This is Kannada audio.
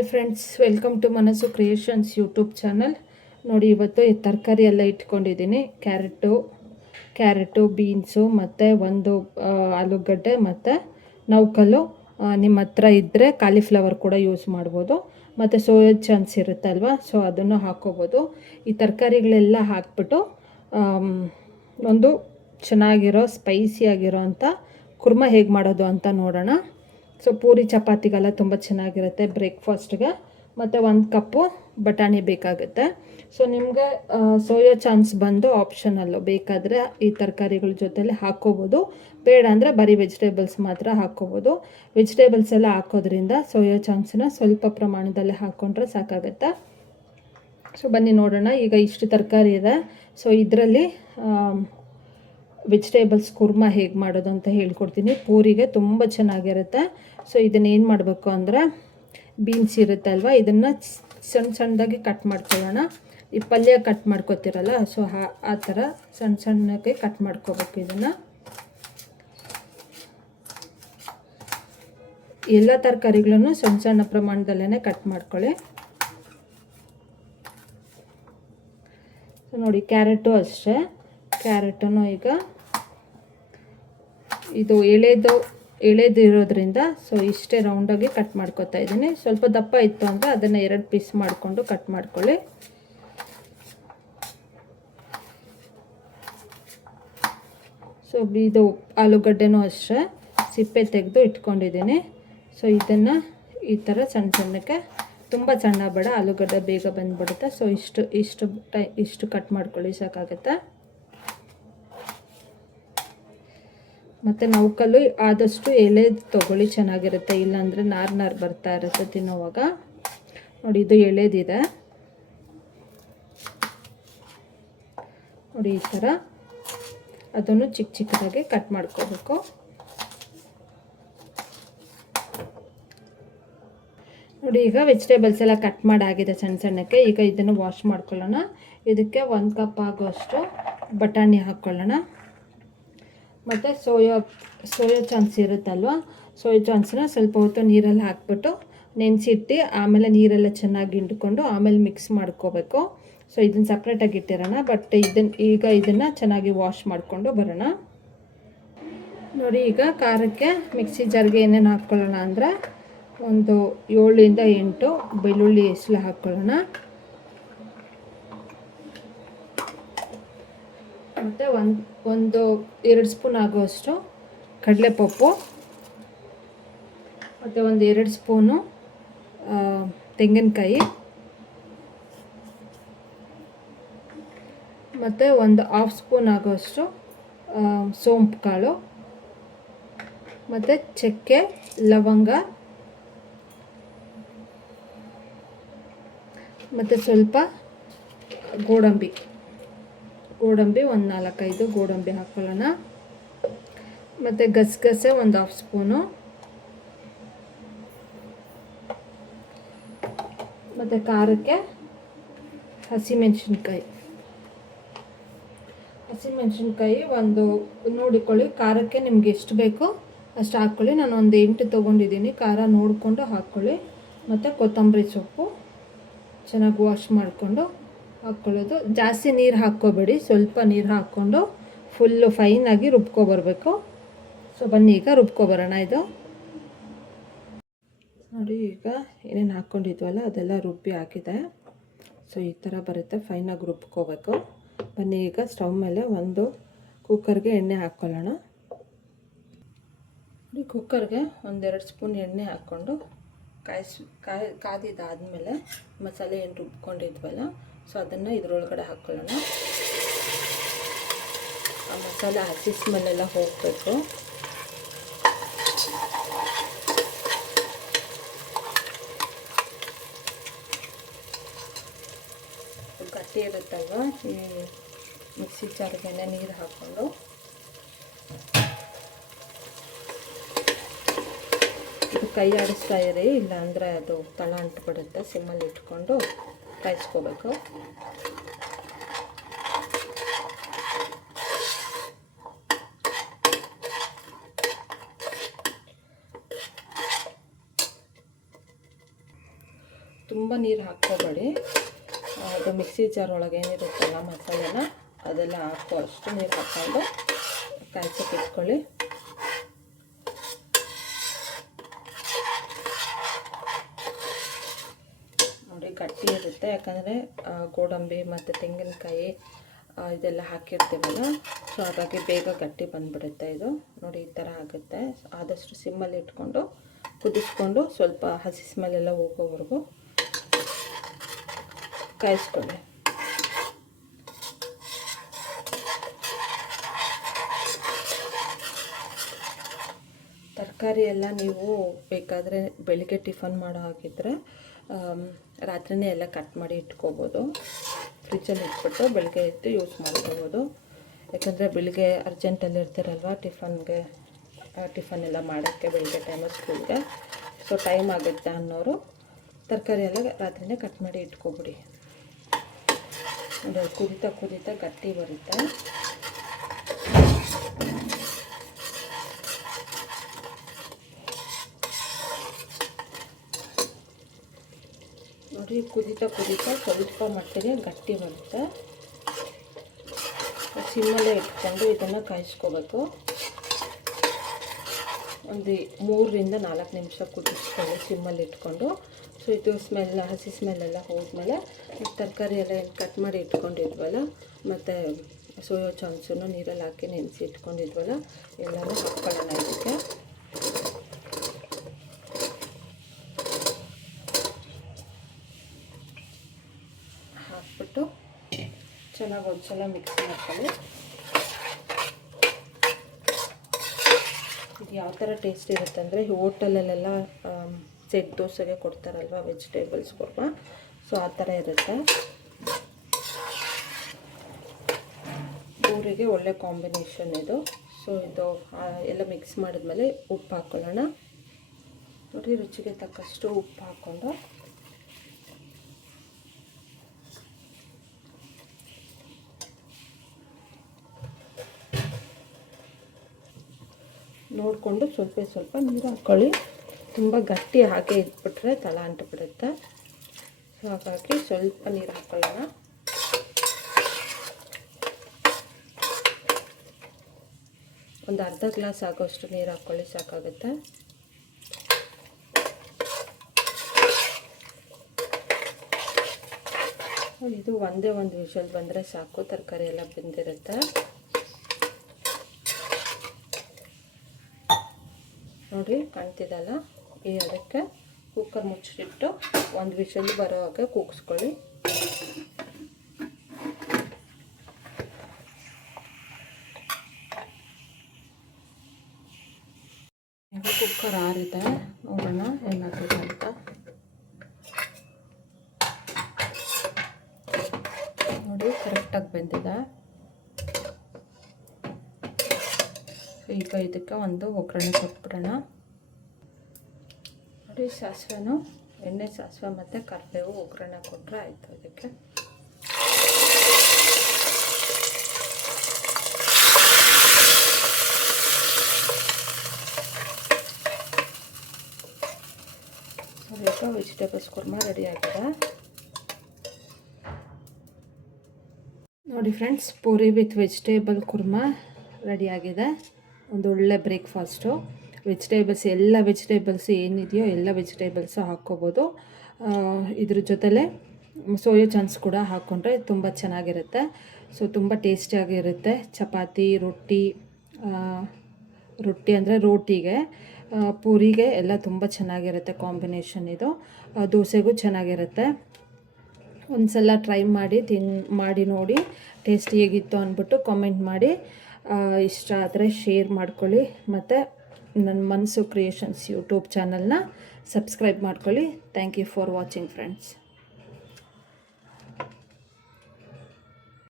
ಹಾಯ್ ಫ್ರೆಂಡ್ಸ್, ವೆಲ್ಕಮ್ ಟು ಮನಸ್ಸು ಕ್ರಿಯೇಷನ್ಸ್ ಯೂಟ್ಯೂಬ್ ಚಾನಲ್. ನೋಡಿ, ಇವತ್ತು ಈ ತರಕಾರಿ ಎಲ್ಲ ಇಟ್ಕೊಂಡಿದ್ದೀನಿ. ಕ್ಯಾರೆಟು, ಬೀನ್ಸು ಮತ್ತು ಒಂದು ಆಲೂಗಡ್ಡೆ ಮತ್ತು ನೌಕಲ್ಲು. ನಿಮ್ಮ ಹತ್ರ ಇದ್ದರೆ ಕಾಲಿಫ್ಲವರ್ ಕೂಡ ಯೂಸ್ ಮಾಡ್ಬೋದು. ಮತ್ತು ಸೋಯಾ ಚಂಕ್ಸ್ ಇರುತ್ತಲ್ವ, ಸೊ ಅದನ್ನು ಹಾಕ್ಕೋಬೋದು. ಈ ತರಕಾರಿಗಳೆಲ್ಲ ಹಾಕ್ಬಿಟ್ಟು ಒಂದು ಚೆನ್ನಾಗಿರೋ ಸ್ಪೈಸಿಯಾಗಿರೋ ಅಂಥ ಕುರ್ಮ ಹೇಗೆ ಮಾಡೋದು ಅಂತ ನೋಡೋಣ. ಸೊ ಪೂರಿ ಚಪಾತಿಗೆಲ್ಲ ತುಂಬ ಚೆನ್ನಾಗಿರುತ್ತೆ ಬ್ರೇಕ್ಫಾಸ್ಟ್ಗೆ. ಮತ್ತು 1 ಕಪ್ಪು ಬಟಾಣಿ ಬೇಕಾಗುತ್ತೆ. ಸೊ ನಿಮಗೆ ಸೋಯಾ ಚಾಂಕ್ಸ್ ಬಂದು ಆಪ್ಷನಲ್ಲು, ಬೇಕಾದರೆ ಈ ತರಕಾರಿಗಳ ಜೊತೆಲಿ ಹಾಕ್ಕೋಬೋದು. ಬೇಡ ಅಂದರೆ ಬರೀ ವೆಜಿಟೇಬಲ್ಸ್ ಮಾತ್ರ ಹಾಕ್ಕೋಬೋದು. ವೆಜಿಟೇಬಲ್ಸ್ ಎಲ್ಲ ಹಾಕೋದ್ರಿಂದ ಸೋಯಾ ಚಾಂಕ್ಸನ್ನ ಸ್ವಲ್ಪ ಪ್ರಮಾಣದಲ್ಲಿ ಹಾಕ್ಕೊಂಡ್ರೆ ಸಾಕಾಗುತ್ತೆ. ಸೊ ಬನ್ನಿ ನೋಡೋಣ. ಈಗ ಇಷ್ಟು ತರಕಾರಿ ಇದೆ. ಸೊ ಇದರಲ್ಲಿ ವೆಜಿಟೇಬಲ್ಸ್ ಕುರ್ಮ ಹೇಗೆ ಮಾಡೋದು ಅಂತ ಹೇಳ್ಕೊಡ್ತೀನಿ. ಪೂರಿಗೆ ತುಂಬ ಚೆನ್ನಾಗಿರುತ್ತೆ. ಸೊ ಇದನ್ನೇನು ಮಾಡಬೇಕು ಅಂದರೆ, ಬೀನ್ಸ್ ಇರುತ್ತಲ್ವ, ಇದನ್ನು ಸಣ್ಣದಾಗಿ ಕಟ್ ಮಾಡ್ಕೊಳ್ಳೋಣ. ಈ ಪಲ್ಯ ಕಟ್ ಮಾಡ್ಕೊತಿರಲ್ಲ, ಸೊ ಆ ಥರ ಸಣ್ಣಗೆ ಕಟ್ ಮಾಡ್ಕೋಬೇಕು. ಇದನ್ನು ಎಲ್ಲ ತರಕಾರಿಗಳನ್ನು ಸಣ್ಣ ಪ್ರಮಾಣದಲ್ಲೇ ಕಟ್ ಮಾಡ್ಕೊಳ್ಳಿ. ಸೊ ನೋಡಿ, ಕ್ಯಾರೆಟು ಅಷ್ಟೇ. ಕ್ಯಾರೆಟನ್ನು ಈಗ ಇದು ಎಳೆದಿರೋದ್ರಿಂದ ಸೊ ಇಷ್ಟೇ ರೌಂಡಾಗಿ ಕಟ್ ಮಾಡ್ಕೊತಾ ಇದ್ದೀನಿ. ಸ್ವಲ್ಪ ದಪ್ಪ ಇತ್ತು ಅಂದರೆ ಅದನ್ನು 2 ಪೀಸ್ ಮಾಡಿಕೊಂಡು ಕಟ್ ಮಾಡ್ಕೊಳ್ಳಿ. ಸೊ ಇದು ಆಲೂಗಡ್ಡೆನೂ ಅಷ್ಟೇ ಸಿಪ್ಪೆ ತೆಗೆದು ಇಟ್ಕೊಂಡಿದ್ದೀನಿ. ಸೊ ಇದನ್ನು ಈ ಥರ ಸಣ್ಣಕ್ಕೆ, ತುಂಬ ಸಣ್ಣ ಬೇಡ, ಆಲೂಗಡ್ಡೆ ಬೇಗ ಬಂದುಬಿಡುತ್ತೆ. ಸೊ ಇಷ್ಟು ಕಟ್ ಮಾಡ್ಕೊಳ್ಳಿ, ಸಾಕಾಗುತ್ತೆ. ಮತ್ತು ನೌಕಲ್ಲು ಆದಷ್ಟು ಎಲೆ ತೊಗೊಳ್ಳಿ, ಚೆನ್ನಾಗಿರುತ್ತೆ. ಇಲ್ಲಾಂದರೆ ನಾರು ಬರ್ತಾ ಇರುತ್ತೆ ತಿನ್ನೋವಾಗ. ನೋಡಿ, ಇದು ಎಳೆದಿದೆ ನೋಡಿ, ಈ ಥರ ಅದನ್ನು ಚಿಕ್ಕದಾಗಿ ಕಟ್ ಮಾಡ್ಕೋಬೇಕು. ನೋಡಿ, ಈಗ ವೆಜಿಟೇಬಲ್ಸ್ ಎಲ್ಲ ಕಟ್ ಮಾಡಾಗಿದೆ ಸಣ್ಣಕ್ಕೆ. ಈಗ ಇದನ್ನು ವಾಶ್ ಮಾಡ್ಕೊಳ್ಳೋಣ. ಇದಕ್ಕೆ 1 ಕಪ್ ಆಗೋಷ್ಟು ಬಟಾಣಿ ಹಾಕ್ಕೊಳ್ಳೋಣ. ಮತ್ತು ಸೋಯಾ ಚಾಂಕ್ಸ್ ಇರುತ್ತಲ್ವ, ಸೋಯಾ ಚಾಂಕ್ಸ್ನ ಸ್ವಲ್ಪ ಹೊತ್ತು ನೀರಲ್ಲಿ ಹಾಕ್ಬಿಟ್ಟು ನೆನೆಸಿಟ್ಟು ಆಮೇಲೆ ನೀರೆಲ್ಲ ಚೆನ್ನಾಗಿ ಹಿಂಡ್ಕೊಂಡು ಆಮೇಲೆ ಮಿಕ್ಸ್ ಮಾಡ್ಕೋಬೇಕು. ಸೊ ಇದನ್ನು ಸಪ್ರೇಟಾಗಿ ಇಟ್ಟಿರೋಣ. ಬಟ್ ಇದನ್ನು ಚೆನ್ನಾಗಿ ವಾಶ್ ಮಾಡಿಕೊಂಡು ಬರೋಣ. ನೋಡಿ, ಈಗ ಖಾರಕ್ಕೆ ಮಿಕ್ಸಿ ಜಾರ್ಗೆ ಏನೇನು ಹಾಕ್ಕೊಳ್ಳೋಣ ಅಂದರೆ, ಒಂದು 7 ಇಂದ 8 ಬೆಳ್ಳುಳ್ಳಿ ಹೆಸಳು ಹಾಕ್ಕೊಳ್ಳೋಣ. ಮತ್ತು ಒಂದು 2 ಸ್ಪೂನ್ ಆಗೋಷ್ಟು ಕಡಲೆಪಪ್ಪು, ಮತ್ತು ಒಂದು 2 ಸ್ಪೂನು ತೆಂಗಿನಕಾಯಿ, ಮತ್ತು ಒಂದು 1/2 ಸ್ಪೂನ್ ಆಗೋಷ್ಟು ಸೋಂಪು ಕಾಳು, ಮತ್ತು ಚಕ್ಕೆ, ಲವಂಗ, ಮತ್ತು ಸ್ವಲ್ಪ ಗೋಡಂಬಿ ಒಂದು 4-5 ಗೋಡಂಬಿ ಹಾಕ್ಕೊಳ್ಳೋಣ. ಮತ್ತು ಗಸಗಸೆ ಒಂದು 1/2 ಸ್ಪೂನು, ಮತ್ತು ಖಾರಕ್ಕೆ ಹಸಿಮೆಣಸಿನ್ಕಾಯಿ ಒಂದು ನೋಡಿಕೊಳ್ಳಿ. ಖಾರಕ್ಕೆ ನಿಮ್ಗೆ ಎಷ್ಟು ಬೇಕೋ ಅಷ್ಟು ಹಾಕ್ಕೊಳ್ಳಿ. ನಾನು ಒಂದು 8 ತೊಗೊಂಡಿದ್ದೀನಿ. ಖಾರ ನೋಡಿಕೊಂಡು ಹಾಕ್ಕೊಳ್ಳಿ. ಮತ್ತು ಕೊತ್ತಂಬರಿ ಸೊಪ್ಪು ಚೆನ್ನಾಗಿ ವಾಶ್ ಮಾಡಿಕೊಂಡು ಹಾಕ್ಕೊಳ್ಳೋದು. ಜಾಸ್ತಿ ನೀರು ಹಾಕ್ಕೋಬೇಡಿ, ಸ್ವಲ್ಪ ನೀರು ಹಾಕ್ಕೊಂಡು ಫುಲ್ಲು ಫೈನಾಗಿ ರುಬ್ಕೊಬರ್ಬೇಕು. ಸೊ ಬನ್ನಿ ಈಗ ರುಬ್ಕೊಬರೋಣ. ಇದು ನೋಡಿ, ಈಗ ಏನೇನು ಹಾಕ್ಕೊಂಡಿದ್ವಲ್ಲ ಅದೆಲ್ಲ ರುಬ್ಬಿ ಹಾಕಿದೆ. ಸೊ ಈ ಥರ ಬರುತ್ತೆ, ಫೈನಾಗಿ ರುಬ್ಕೋಬೇಕು. ಬನ್ನಿ ಈಗ ಸ್ಟವ್ ಮೇಲೆ ಒಂದು ಕುಕ್ಕರ್ಗೆ ಎಣ್ಣೆ ಹಾಕ್ಕೊಳ್ಳೋಣ. ನೋಡಿ, ಕುಕ್ಕರ್ಗೆ 1-2 ಸ್ಪೂನ್ ಎಣ್ಣೆ ಹಾಕ್ಕೊಂಡು ಕಾದಿದ್ದಾದಮೇಲೆ ಮಸಾಲೆ ಏನು ರುಬ್ಕೊಂಡಿದ್ವಲ್ಲ, ಸೊ ಅದನ್ನು ಇದರೊಳಗಡೆ ಹಾಕ್ಕೊಳ್ಳೋಣ. ಆ ಮಸಾಲೆ ಹಸಿ ಸ್ಮೆಲ್ಲೆಲ್ಲ ಹೋಗಬೇಕು. ಗಟ್ಟಿ ಇರುತ್ತಲ್ವ, ಈ ಮಿಕ್ಸಿ ಜಾರ್ಗೆ ನೀರು ಹಾಕ್ಕೊಂಡು ಇದು ಕೈ ಆಡಿಸ್ತಾ ಇರಿ, ಇಲ್ಲಾಂದರೆ ಅದು ತಳ ಅಂಟ್ಬಿಡುತ್ತೆ. ಸಿಮ್ಮಲ್ಲಿ ಇಟ್ಕೊಂಡು ಕಾಯಿಸ್ಕೋಬೇಕು. ತುಂಬ ನೀರು ಹಾಕ್ಕೋಬೇಡಿ. ಅದು ಮಿಕ್ಸಿ ಜಾರ್ ಒಳಗೆ ಏನಿರುತ್ತಲ್ಲ ಮಸಾಲೆನ ಅದೆಲ್ಲ ಹಾಕೋ ಅಷ್ಟು ನೀರು ಹಾಕ್ಕೊಂಡು ಕಾಯ್ಸೋಕೆ ಇಟ್ಕೊಳ್ಳಿ. ನೋಡಿ ಗಟ್ಟಿ ಇರುತ್ತೆ, ಯಾಕಂದರೆ ಗೋಡಂಬಿ ಮತ್ತು ತೆಂಗಿನಕಾಯಿ ಇದೆಲ್ಲ ಹಾಕಿರ್ತೀವಲ್ಲ, ಸೊ ಹಾಗಾಗಿ ಬೇಗ ಗಟ್ಟಿ ಬಂದುಬಿಡುತ್ತೆ. ಇದು ನೋಡಿ ಈ ಥರ ಆಗುತ್ತೆ. ಆದಷ್ಟು ಸಿಮ್ಮಲ್ಲಿ ಇಟ್ಕೊಂಡು ಕುದಿಸ್ಕೊಂಡು ಸ್ವಲ್ಪ ಹಸಿ ಸ್ಮೆಲ್ಲೆಲ್ಲ ಹೋಗೋವರೆಗೂ ಕಾಯಿಸ್ಕೊಳ್ಳಿ. ತರಕಾರಿ ಎಲ್ಲ ನೀವು ಬೇಕಾದರೆ ಬೆಳಿಗ್ಗೆ ಟಿಫನ್ ಮಾಡೋ ಹಾಗಿದ್ರೆ ರಾತ್ರಿನೇ ಎಲ್ಲ ಕಟ್ ಮಾಡಿ ಇಟ್ಕೋಬೋದು. ಫ್ರಿಜ್ಜಲ್ಲಿ ಇಟ್ಬಿಟ್ಟು ಬೆಳಗ್ಗೆ ಎದ್ದು ಯೂಸ್ ಮಾಡ್ಕೋಬೋದು. ಯಾಕಂದರೆ ಬೆಳಿಗ್ಗೆ ಅರ್ಜೆಂಟಲ್ಲಿ ಇರ್ತೀರಲ್ವ ಟಿಫನ್ ಎಲ್ಲ ಮಾಡೋಕ್ಕೆ ಬೆಳಿಗ್ಗೆ ಟೈಮಲ್ಲಿ ಸ್ಕೂಲ್ಗೆ, ಸೊ ಟೈಮ್ ಆಗುತ್ತೆ ಅನ್ನೋರು ತರಕಾರಿ ಎಲ್ಲ ರಾತ್ರಿನೇ ಕಟ್ ಮಾಡಿ ಇಟ್ಕೊಬಿಡಿ. ಅದು ಕುದಿತಾ ಗಟ್ಟಿ ಬರುತ್ತೆ. ನೋಡಿ ಕುದಿತಾ ಸ್ವಲ್ಪ ಮಟ್ಟಿಗೆ ಗಟ್ಟಿ ಬರುತ್ತೆ. ಸಿಮ್ಮಲ್ಲೇ ಇಟ್ಕೊಂಡು ಇದನ್ನು ಕಾಯಿಸ್ಕೋಬೇಕು. ಒಂದು 3ರಿಂದ 4 ನಿಮಿಷ ಕುದಿಸ್ಕೊಂಡು ಸಿಮ್ಮಲ್ಲಿ ಇಟ್ಕೊಂಡು. ಸೊ ಇದು ಹಸಿ ಸ್ಮೆಲ್ಲೆಲ್ಲ ಹೋದ್ಮೇಲೆ ತರಕಾರಿ ಎಲ್ಲ ಏನು ಕಟ್ ಮಾಡಿ ಇಟ್ಕೊಂಡಿದ್ವಲ್ಲ ಮತ್ತು ಸೋಯಾ ಚಾನ್ಸನ್ನು ನೀರಲ್ಲಿ ಹಾಕಿ ನೆನೆಸಿ ಇಟ್ಕೊಂಡಿದ್ವಲ್ಲ ಎಲ್ಲನೂ ಹಾಕ್ಕೊಳ್ಳೋಣ. ಇದಕ್ಕೆ ಹಾಕ್ಬಿಟ್ಟು ಚೆನ್ನಾಗಿ ಒಂದ್ಸಲ ಮಿಕ್ಸ್ ಮಾಡ್ಕೊಳ್ಳಿ. ಇದು ಯಾವ ಥರ ಟೇಸ್ಟ್ ಇರುತ್ತೆ ಅಂದರೆ ಹೋಟೆಲಲ್ಲೆಲ್ಲ ಸೆಟ್ ದೋಸೆಗೆ ಕೊಡ್ತಾರಲ್ವ ವೆಜಿಟೇಬಲ್ಸ್ ಕೊಡುವ, ಸೊ ಆ ಥರ ಇರುತ್ತೆ. ಪೂರಿಗೆ ಒಳ್ಳೆ ಕಾಂಬಿನೇಷನ್ ಇದು. ಸೊ ಇದು ಎಲ್ಲ ಮಿಕ್ಸ್ ಮಾಡಿದ್ಮೇಲೆ ಉಪ್ಪು ಹಾಕ್ಕೊಳ್ಳೋಣ. ನೋಡಿ ರುಚಿಗೆ ತಕ್ಕಷ್ಟು ಉಪ್ಪು ಹಾಕ್ಕೊಂಡು ನೋಡಿಕೊಂಡು ಸ್ವಲ್ಪ ನೀರು ಹಾಕ್ಕೊಳ್ಳಿ. ತುಂಬ ಗಟ್ಟಿ ಹಾಗೆ ಇಟ್ಬಿಟ್ರೆ ತಳ ಅಂಟುಬಿಡುತ್ತೆ. ಸೊ ಹಾಗಾಗಿ ಸ್ವಲ್ಪ ನೀರು ಹಾಕ್ಕೊಳ್ಳೋಣ. ಒಂದು ಅರ್ಧ ಗ್ಲಾಸ್ ಆಗೋಷ್ಟು ನೀರು ಹಾಕ್ಕೊಳ್ಳಿ, ಸಾಕಾಗುತ್ತೆ. ಇದು ಒಂದೇ ಒಂದು ವಿಷಲ್ ಬಂದರೆ ಸಾಕು, ತರಕಾರಿ ಎಲ್ಲ ಬೆಂದಿರುತ್ತೆ. ನೋಡಿ ಕಾಣ್ತಿದ್ದಲ್ಲ, ಈ ಅದಕ್ಕೆ ಕುಕ್ಕರ್ ಮುಚ್ಚಿಟ್ಟು ಒಂದು ವಿಷಲ್ ಬರೋ ಹಾಗೆ ಕೂಗಿಸ್ಕೊಳ್ಳಿ. ಕುಕ್ಕರ್ ಆರಿದೆ, ನೋಡೋಣ ಏನಾಗುತ್ತೆ ಅಂತ. ನೋಡಿ ಕರೆಕ್ಟಾಗಿ ಬೆಂದಿದೆ. ಈಗ ಇದಕ್ಕೆ ಒಂದು ಒಗ್ಗರಣೆ ಕೊಟ್ಬಿಡೋಣ. ನೋಡಿ ಎಣ್ಣೆ ಸಾಸಿವೆ ಮತ್ತು ಕರಿಬೇವು ಒಗ್ಗರಣೆ ಕೊಟ್ಟರೆ ಆಯಿತು. ಇದಕ್ಕೆ ಈಗ ವೆಜಿಟೇಬಲ್ಸ್ ಕುರ್ಮಾ ರೆಡಿ ಆಗಿದೆ. ನೋಡಿ friends, puri with vegetable kurma ರೆಡಿಯಾಗಿದೆ. ಒಂದು ಒಳ್ಳೆ ಬ್ರೇಕ್ಫಾಸ್ಟು. ಎಲ್ಲ ವೆಜಿಟೇಬಲ್ಸ್ ಏನಿದೆಯೋ ಎಲ್ಲ ವೆಜಿಟೇಬಲ್ಸು ಹಾಕ್ಕೋಬೋದು. ಇದ್ರ ಜೊತೆಲೆ ಸೋಯಾ ಚಾನ್ಸ್ ಕೂಡ ಹಾಕ್ಕೊಂಡ್ರೆ ತುಂಬ ಚೆನ್ನಾಗಿರುತ್ತೆ. ಸೊ ತುಂಬ ಟೇಸ್ಟಿಯಾಗಿರುತ್ತೆ. ಚಪಾತಿ, ರೊಟ್ಟಿ ಅಂದರೆ ರೋಟಿಗೆ, ಪೂರಿಗೆ ಎಲ್ಲ ತುಂಬ ಚೆನ್ನಾಗಿರುತ್ತೆ ಕಾಂಬಿನೇಷನ್ ಇದು. ದೋಸೆಗೂ ಚೆನ್ನಾಗಿರುತ್ತೆ. ಒಂದು ಸಲ ಟ್ರೈ ಮಾಡಿ ನೋಡಿ ಟೇಸ್ಟ್ ಹೇಗಿತ್ತು ಅಂದ್ಬಿಟ್ಟು ಕಾಮೆಂಟ್ ಮಾಡಿ. ಇಷ್ಟ ಆದರೆ ಶೇರ್ ಮಾಡ್ಕೊಳ್ಳಿ ಮತ್ತು ನನ್ನ ಮನಸ್ಸು ಕ್ರಿಯೇಷನ್ಸ್ ಯೂಟ್ಯೂಬ್ ಚಾನಲ್ನ ಸಬ್ಸ್ಕ್ರೈಬ್ ಮಾಡ್ಕೊಳ್ಳಿ. Thank you for watching friends.